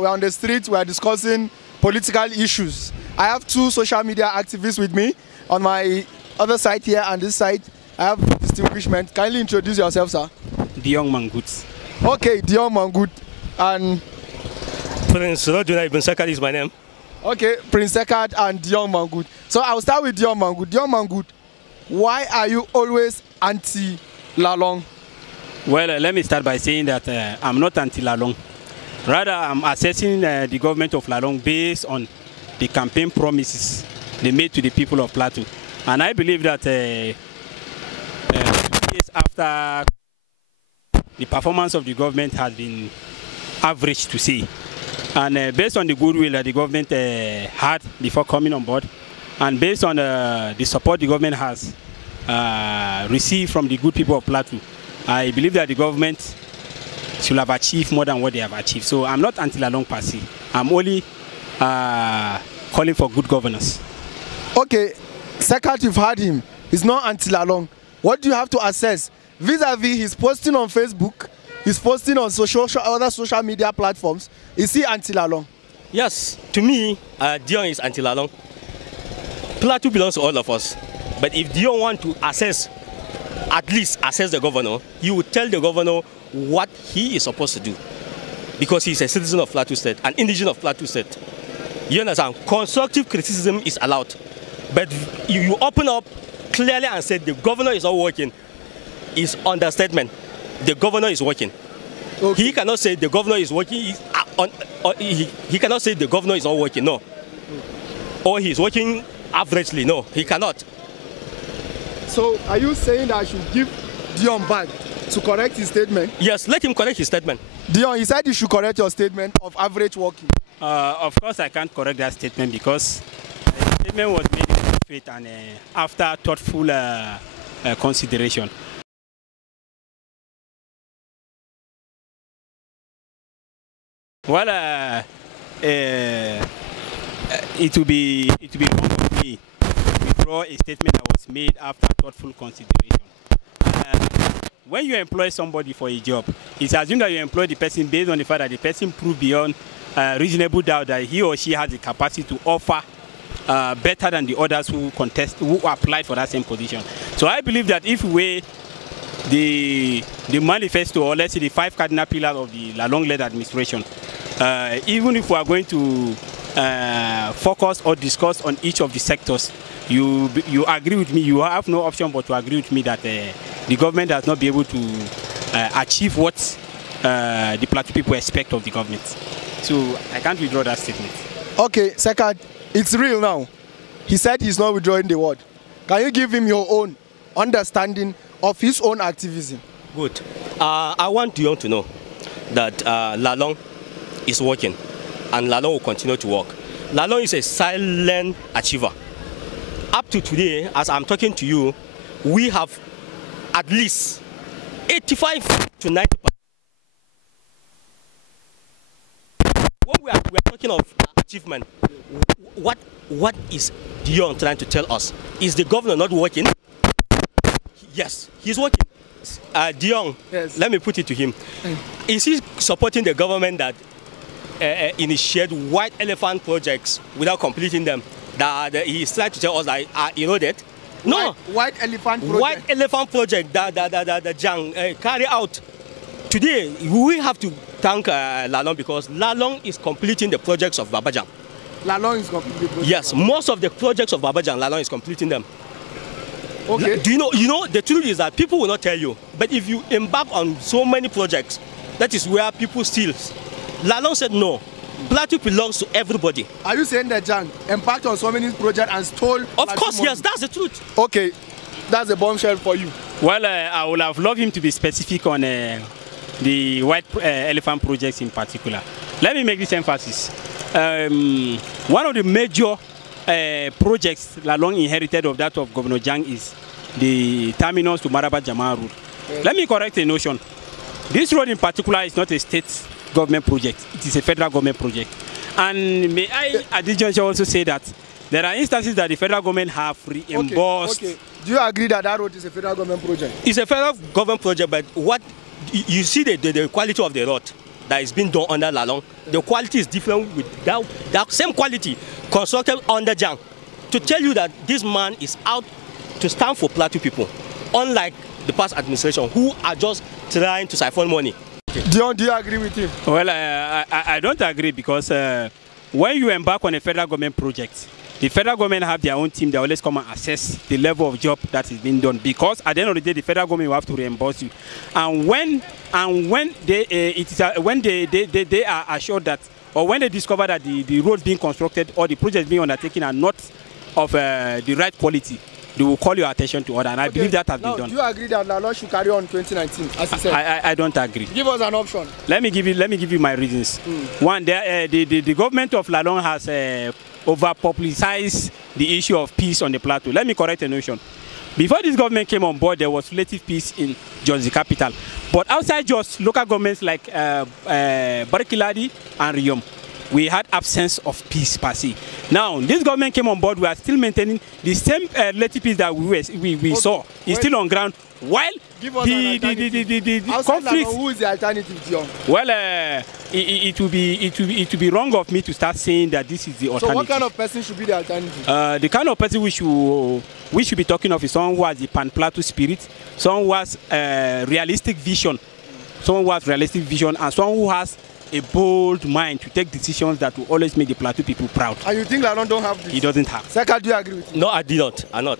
we're on the street, we're discussing political issues. I have two social media activists with me. On my other side here and this side, I have distinguishment. Kindly introduce yourself, sir. Deyong Mangut. Okay, Deyong Mangut. And Prince Sekat is my name. Okay, Prince Sekat and Deyong Mangut. So I'll start with Deyong Mangut. Deyong Mangut, why are you always anti-Lalong? Well, let me start by saying that I'm not anti-Lalong. Rather, I'm assessing the government of Lalong based on the campaign promises they made to the people of Plateau. And I believe that 2 years after, the performance of the government has been average to say. And based on the goodwill that the government had before coming on board, and based on the support the government has received from the good people of Plateau, I believe that the government should have achieved more than what they have achieved. So I'm not anti-Lalong per se. I'm only calling for good governance. Okay, Sekat, you've heard him. He's not anti-Lalong. What do you have to assess? Vis-a-vis his posting on Facebook, he's posting on other social media platforms. Is he anti-Lalong? Yes, to me, Deyong is anti-Lalong. Plateau belongs to all of us. But if Deyong want to at least assess the governor, he would tell the governor what he is supposed to do. Because he's a citizen of Plateau State, an indigenous of Plateau State. You understand? Constructive criticism is allowed. But you open up clearly and say the governor is not working, is understatement. The governor is working. Okay. He cannot say the governor is working. He cannot say the governor is not working. No. Or he's working averagely. No, he cannot. So are you saying that I should give Deyong back to correct his statement? Yes, let him correct his statement. Deyong, he said you should correct your statement of average working. Of course, I can't correct that statement because the statement was made in good faith and after thoughtful consideration. Well, it will be wrong of me to withdraw a statement that was made after thoughtful consideration. When you employ somebody for a job, it's assumed that you employ the person based on the fact that the person proved beyond reasonable doubt that he or she has the capacity to offer better than the others who applied for that same position. So I believe that if we the manifesto, or let's say the 5 cardinal pillars of the Lalong-led administration, even if we are going to focus or discuss on each of the sectors, you agree with me, you have no option but to agree with me that the government does not be able to achieve what the Plateau people expect of the government. So I can't withdraw that statement. Okay, Sekat, it's real now. He said he's not withdrawing the word. Can you give him your own understanding of his own activism? Good. I want Deyong to know that Lalong is working and Lalong will continue to work. Lalong is a silent achiever. Up to today, as I'm talking to you, we have at least 85 to 90%. When we are talking of achievement, what is Deyong trying to tell us? Is the governor not working? Yes, he's working. Deyong, yes. Let me put it to him. Is he supporting the government that initiate white elephant projects without completing them? That he's trying to tell us that, you know that? No. White elephant project. White elephant project that Jang carry out. Today, we have to thank Lalong because Lalong is completing the projects of Babajang. Lalong is completing the projects? Yes, most of the projects of Babajang, Lalong is completing them. Okay. Do you know, the truth is that people will not tell you. But if you embark on so many projects, that is where people steal. Lalong said no. Plateau belongs to everybody. Are you saying that Jang embarked on so many projects and stole? Of course, money? Yes, that's the truth. Okay, that's a bombshell for you. Well, I would have loved him to be specific on the white elephant projects in particular. Let me make this emphasis. One of the major projects Lalong inherited of that of Governor Jang is the terminus to Maraba Jama road. Okay. Let me correct a notion. This road in particular is not a state government project. It is a federal government project. And may I at this juncture also say that there are instances that the federal government have reimbursed. Okay. Do you agree that that road is a federal government project? It's a federal government project, but what you see the quality of the road. that is being done under Lalong, the quality is different with that same quality constructed under Jang. To tell you that this man is out to stand for Plateau people, unlike the past administration who are just trying to siphon money. Deyong, do you agree with him? Well, I don't agree because when you embark on a federal government project, the federal government have their own team. They always come and assess the level of job that is being done, because at the end of the day, the federal government will have to reimburse you. And when they are assured that, or when they discover that the roads being constructed or the projects being undertaken are not of the right quality, they will call your attention to order, and I believe that has been done. Do you agree that Lalong should carry on 2019, as you said? I don't agree. Give us an option. Let me give you my reasons. One, the government of Lalong has over-publicized the issue of peace on the plateau. Let me correct a notion. Before this government came on board, there was relative peace in Jos, the capital. But outside Jos, local governments like Barkiladi and Riyom, we had absence of peace per se. Now, this government came on board, we are still maintaining the same relative peace that we saw. It's still on ground. While the conflict, who is the alternative, Deyong? Well, it will be wrong of me to start saying that this is the alternative. So what kind of person should be the alternative? The kind of person we should be talking of is someone who has the pan-Plateau spirit, someone who has realistic vision, and someone who has a bold mind to take decisions that will always make the Plateau people proud. And you think Lalong don't have this? He doesn't have. Sekat, do you agree with me? No, I did not. I'm not.